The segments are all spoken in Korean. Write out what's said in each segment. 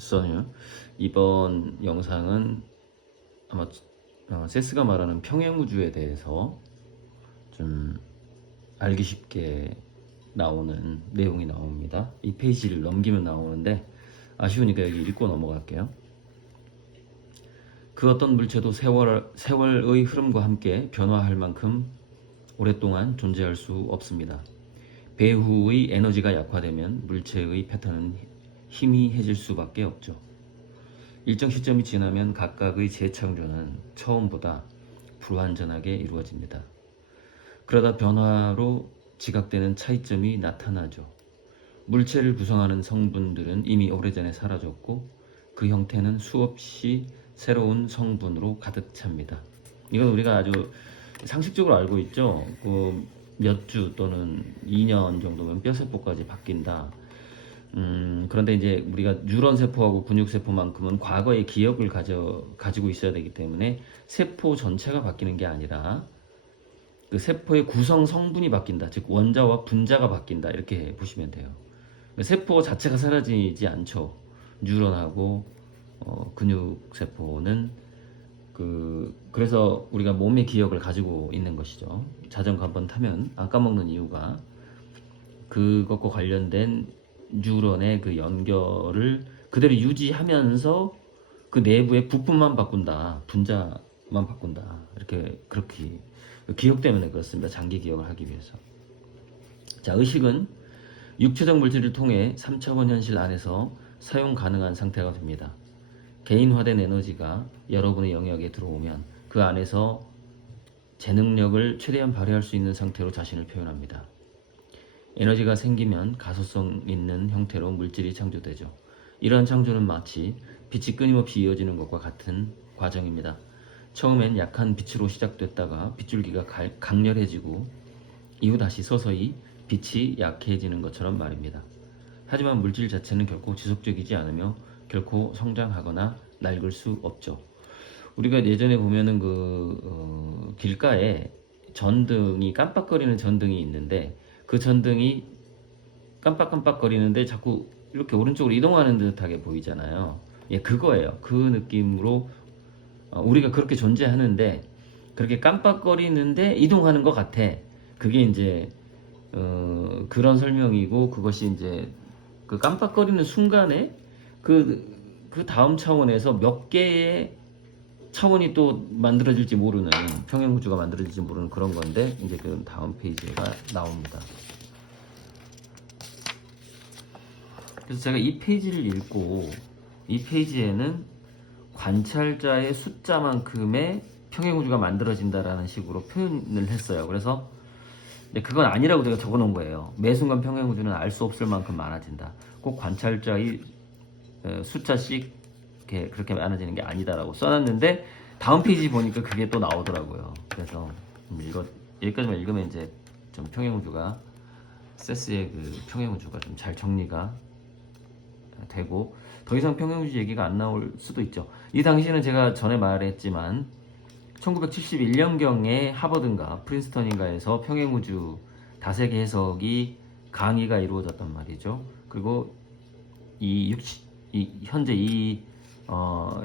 써뉴. 이번 영상은 아마 세스가 말하는 평행우주에 대해서 좀 알기 쉽게 나오는 내용이 나옵니다. 이 페이지를 넘기면 나오는데 아쉬우니까 여기 읽고 넘어갈게요. 그 어떤 물체도 세월의 흐름과 함께 변화할 만큼 오랫동안 존재할 수 없습니다. 배후의 에너지가 약화되면 물체의 패턴은 희미해질 수밖에 없죠. 일정 시점이 지나면 각각의 재창조는 처음보다 불완전하게 이루어집니다. 그러다 변화로 지각되는 차이점이 나타나죠. 물체를 구성하는 성분들은 이미 오래전에 사라졌고 그 형태는 수없이 새로운 성분으로 가득 찹니다. 이건 우리가 아주 상식적으로 알고 있죠. 몇 주 또는 2년 정도면 뼈세포까지 바뀐다. 그런데 이제 우리가 뉴런 세포하고 근육 세포만큼은 과거의 기억을 가지고 있어야 되기 때문에 세포 전체가 바뀌는 게 아니라 그 세포의 구성 성분이 바뀐다. 즉 원자와 분자가 바뀐다. 이렇게 보시면 돼요. 세포 자체가 사라지지 않죠. 뉴런하고 근육 세포는 그래서 우리가 몸의 기억을 가지고 있는 것이죠. 자전거 한번 타면 안 까먹는 이유가 그것과 관련된 뉴런의 그 연결을 그대로 유지하면서 그 내부의 부품만 바꾼다, 분자만 바꾼다. 그렇게 기억 때문에 그렇습니다. 장기 기억을 하기 위해서. 자, 의식은 육체적 물질을 통해 3차원 현실 안에서 사용 가능한 상태가 됩니다. 개인화된 에너지가 여러분의 영역에 들어오면 그 안에서 제 능력을 최대한 발휘할 수 있는 상태로 자신을 표현합니다. 에너지가 생기면 가소성 있는 형태로 물질이 창조되죠. 이러한 창조는 마치 빛이 끊임없이 이어지는 것과 같은 과정입니다. 처음엔 약한 빛으로 시작됐다가 빗줄기가 강렬해지고 이후 다시 서서히 빛이 약해지는 것처럼 말입니다. 하지만 물질 자체는 결코 지속적이지 않으며 결코 성장하거나 낡을 수 없죠. 우리가 예전에 보면은 길가에 전등이 깜빡거리는 전등이 있는데 그 전등이 깜빡깜빡거리는데 자꾸 이렇게 오른쪽으로 이동하는 듯하게 보이잖아요. 예, 그거예요. 그 느낌으로 우리가 그렇게 존재하는데 그렇게 깜빡거리는데 이동하는 것 같아. 그게 이제 그런 설명이고 그것이 이제 그 깜빡거리는 순간에 그 다음 차원에서 몇 개의 차원이 또 만들어질지 모르는 평행우주가 만들어질지 모르는 그런 건데 이제 그 다음 페이지가 나옵니다. 그래서 제가 이 페이지를 읽고 이 페이지에는 관찰자의 숫자만큼의 평행우주가 만들어진다라는 식으로 표현을 했어요. 그래서 그건 아니라고 제가 적어 놓은 거예요. 매 순간 평행우주는 알 수 없을 만큼 많아진다. 꼭 관찰자의 숫자씩 그렇게 많아지는 게 아니다라고 써놨는데 다음 페이지 보니까 그게 또 나오더라고요. 그래서 여기까지만 읽으면 이제 좀 평행우주가 세스의 그 평행우주가 좀 잘 정리가 되고 더 이상 평행우주 얘기가 안 나올 수도 있죠. 이 당시에는 제가 전에 말했지만 1971년경에 하버드인가 프린스턴인가에서 평행우주 다세계 해석이 강의가 이루어졌단 말이죠. 그리고 현재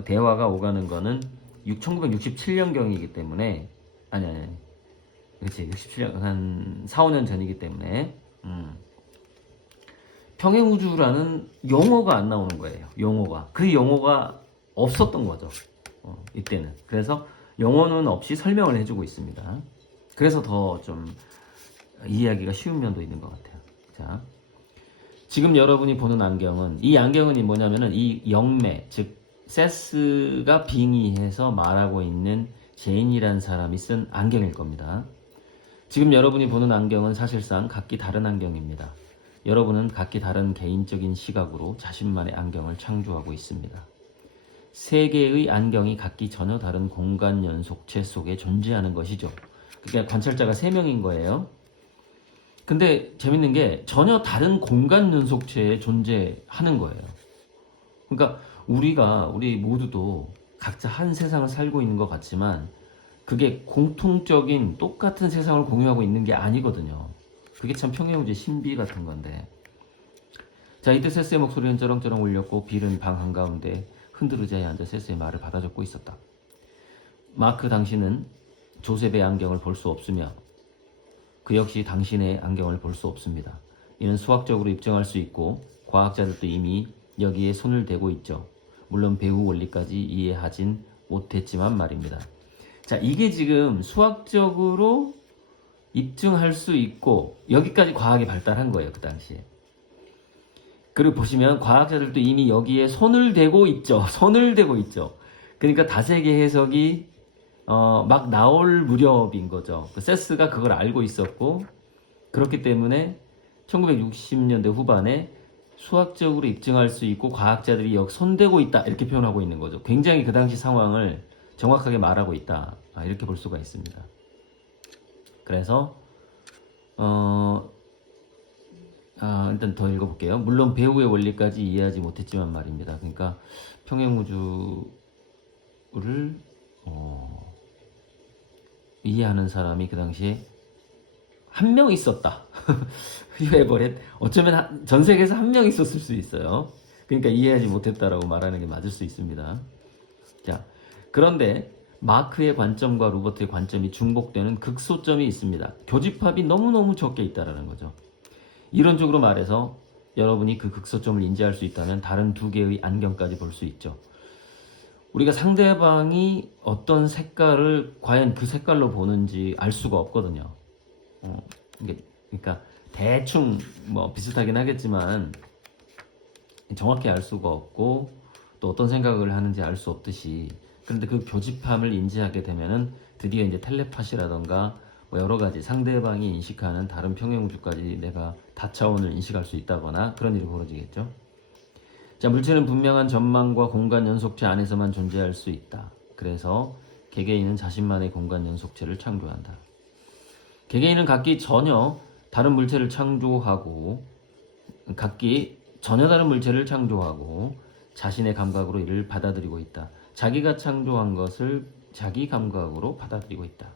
대화가 오가는 거는 1967년경이기 때문에 그렇지 67년 한 4, 5년 전이기 때문에 평행우주라는 용어가 안 나오는 거예요. 그 용어가 없었던 거죠. 이때는. 그래서 용어는 없이 설명을 해주고 있습니다. 그래서 더 좀 이해하기가 쉬운 면도 있는 것 같아요. 자, 지금 여러분이 보는 안경은 이 안경은 뭐냐면은 이 영매 즉 세스가 빙의해서 말하고 있는 제인이라는 사람이 쓴 안경일 겁니다. 지금 여러분이 보는 안경은 사실상 각기 다른 안경입니다. 여러분은 각기 다른 개인적인 시각으로 자신만의 안경을 창조하고 있습니다. 세 개의 안경이 각기 전혀 다른 공간 연속체 속에 존재하는 것이죠. 그러니까 관찰자가 3명인 거예요. 근데 재밌는 게 전혀 다른 공간 연속체에 존재하는 거예요. 그러니까 우리 모두도 각자 한 세상을 살고 있는 것 같지만 그게 공통적인 똑같은 세상을 공유하고 있는 게 아니거든요. 그게 참 평행우주의 신비 같은 건데 자, 이때 세스의 목소리는 쩌렁쩌렁 울렸고 빌은 방 한가운데 흔들 의자에 앉아 세스의 말을 받아 적고 있었다. 마크 당신은 조셉의 안경을 볼 수 없으며 그 역시 당신의 안경을 볼 수 없습니다. 이는 수학적으로 입증할 수 있고 과학자들도 이미 여기에 손을 대고 있죠. 물론 배후 원리까지 이해하진 못했지만 말입니다. 자, 이게 지금 수학적으로 입증할 수 있고 여기까지 과학이 발달한 거예요. 그 당시에. 그리고 보시면 과학자들도 이미 여기에 손을 대고 있죠. 손을 대고 있죠. 그러니까 다세계 해석이 막 나올 무렵인 거죠. 세스가 그걸 알고 있었고 그렇기 때문에 1960년대 후반에 수학적으로 입증할 수 있고 과학자들이 여기 손대고 있다 이렇게 표현하고 있는 거죠. 굉장히 그 당시 상황을 정확하게 말하고 있다 이렇게 볼 수가 있습니다. 그래서 일단 더 읽어볼게요. 물론 배우의 원리까지 이해하지 못했지만 말입니다. 그러니까 평행우주를 이해하는 사람이 그 당시에 한 명 있었다. 에버렛 어쩌면 전 세계에서 한 명 있었을 수 있어요. 그러니까 이해하지 못했다라고 말하는 게 맞을 수 있습니다. 자, 그런데 마크의 관점과 루버트의 관점이 중복되는 극소점이 있습니다. 교집합이 너무너무 적게 있다라는 거죠. 이론적으로 말해서 여러분이 그 극소점을 인지할 수 있다면 다른 두 개의 안경까지 볼 수 있죠. 우리가 상대방이 어떤 색깔을 과연 그 색깔로 보는지 알 수가 없거든요. 그러니까 대충 뭐 비슷하긴 하겠지만 정확히 알 수가 없고 또 어떤 생각을 하는지 알 수 없듯이, 그런데 그 교집합을 인지하게 되면은 드디어 이제 텔레파시라던가 뭐 여러 가지 상대방이 인식하는 다른 평행우주까지 내가 다차원을 인식할 수 있다거나 그런 일이 벌어지겠죠. 자, 물체는 분명한 전망과 공간 연속체 안에서만 존재할 수 있다. 그래서 개개인은 자신만의 공간 연속체를 창조한다. 개개인은 각기 전혀 다른 물체를 창조하고 자신의 감각으로 이를 받아들이고 있다. 자기가 창조한 것을 자기 감각으로 받아들이고 있다.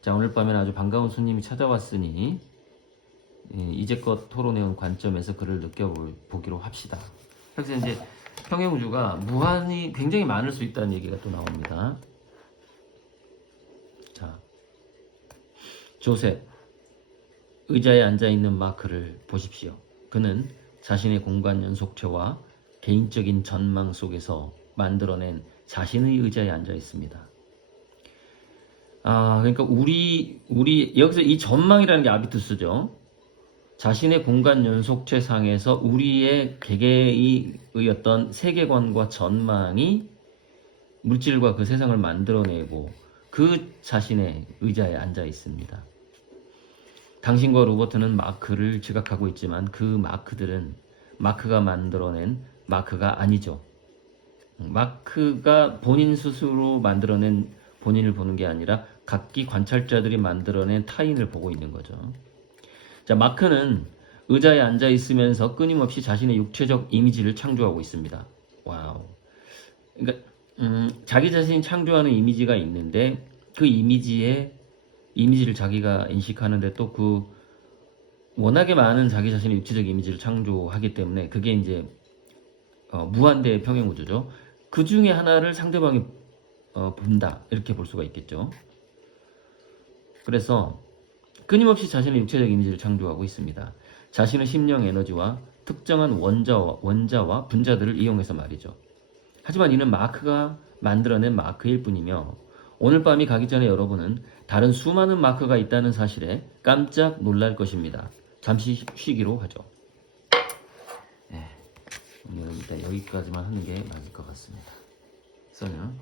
자, 오늘 밤에는 아주 반가운 손님이 찾아왔으니 이제껏 토론해온 관점에서 그를 느껴보기로 합시다. 그래서 이제 평행우주가 무한히 굉장히 많을 수 있다는 얘기가 또 나옵니다. 자, 조셉, 의자에 앉아있는 마크를 보십시오. 그는 자신의 공간 연속체와 개인적인 전망 속에서 만들어낸 자신의 의자에 앉아 있습니다. 그러니까 우리 여기서 이 전망이라는 게 아비투스죠. 자신의 공간 연속체 상에서 우리의 개개의 어떤 세계관과 전망이 물질과 그 세상을 만들어내고 그 자신의 의자에 앉아 있습니다. 당신과 로버트는 마크를 지각하고 있지만 그 마크들은 마크가 만들어낸 마크가 아니죠. 마크가 본인 스스로 만들어낸 본인을 보는 게 아니라 각기 관찰자들이 만들어낸 타인을 보고 있는 거죠. 자, 마크는 의자에 앉아 있으면서 끊임없이 자신의 육체적 이미지를 창조하고 있습니다. 와우. 그러니까 자기 자신이 창조하는 이미지가 있는데 그 이미지를 자기가 인식하는데 또 그 워낙에 많은 자기 자신의 육체적 이미지를 창조하기 때문에 그게 이제 무한대의 평행우주죠. 그 중에 하나를 상대방이 본다 이렇게 볼 수가 있겠죠. 그래서 끊임없이 자신의 육체적 이미지를 창조하고 있습니다. 자신의 심령 에너지와 특정한 원자와 분자들을 이용해서 말이죠. 하지만 이는 마크가 만들어낸 마크일 뿐이며 오늘 밤이 가기 전에 여러분은 다른 수많은 마크가 있다는 사실에 깜짝 놀랄 것입니다. 잠시 쉬기로 하죠. 오늘은 일단 여기까지만 하는 게 맞을 것 같습니다. 써요.